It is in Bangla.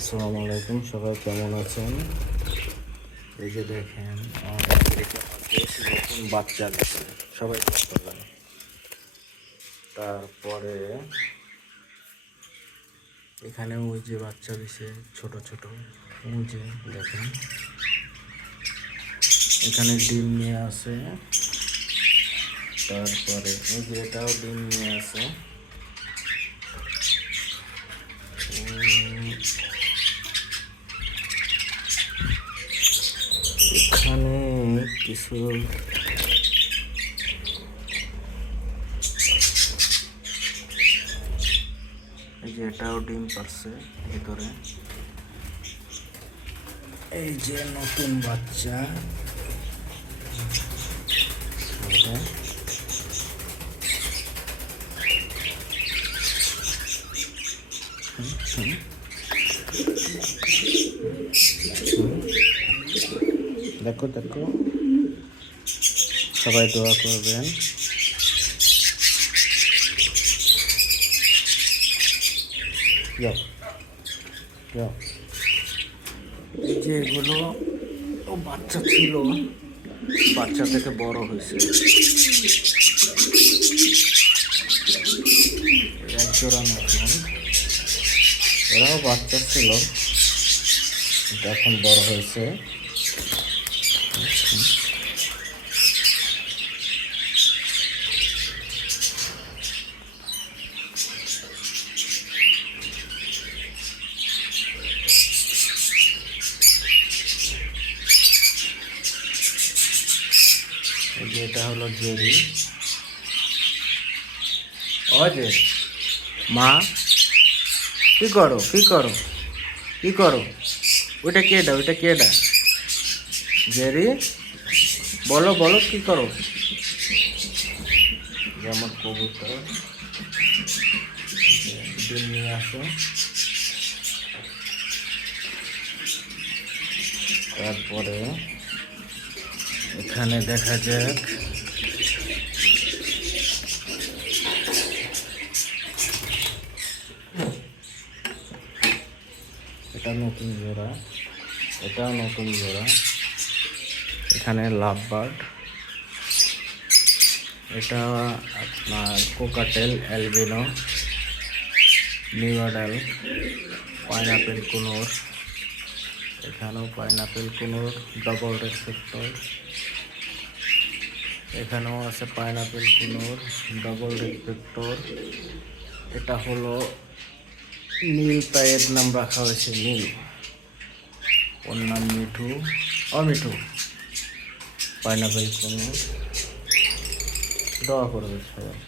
আসসালামু আলাইকুম, সবাই কেমন আছেন? এই যে দেখেন নতুন বাচ্চা দিচ্ছে, সবাই দোয়া করবেন। তারপরে এখানে ওই যে বাচ্চা দিছে ছোট ছোট, ওই যে দেখেন এখানে ডিম নিয়ে আছে। তারপরে ওই যে এটাও ডিম নিয়ে আছে। এখানে কিছু এই যে এটাও ডিম পারছে ভিতরে। এই যে নতুন বাচ্চা, দেখো দেখো, সবাই দোয়া করবেন। এই যে এগুলো ও বাচ্চা ছিল, বাচ্চা থেকে বড় হয়েছে। এক জোড়া নতুন, এরাও বাচ্চা ছিল, এখন বড় হয়েছে। এটা হলো জেরি। ও যে মা, কি করো কি করো কি করো? ওইটা কেডা, ওইটা কেডা? জেরি, বলো বলো কি করো? আমার কবুতর ডিম নিয়ে আসো। তারপরে এখানে দেখা যাক এটা নতুন জোড়া, এটাও নতুন জোড়া। এখানে লাভ বার্ড, এটা আপনার কোকাটেল অ্যালবিনো, নিউডাল, পাইনাপেল কুনোর। এখানেও পাইনাপেল কুনোর ডবল রেসপেক্টর। এখানেও আছে পাইনাপেল কুনোর ডবল রেসপেক্টর। এটা হলো নীল, পায়ের নাম রাখা হয়েছে নীল, ওর নাম মিঠু। অমিঠু। পাইনাপেল কুনোর, দোয়া করবে সবাই।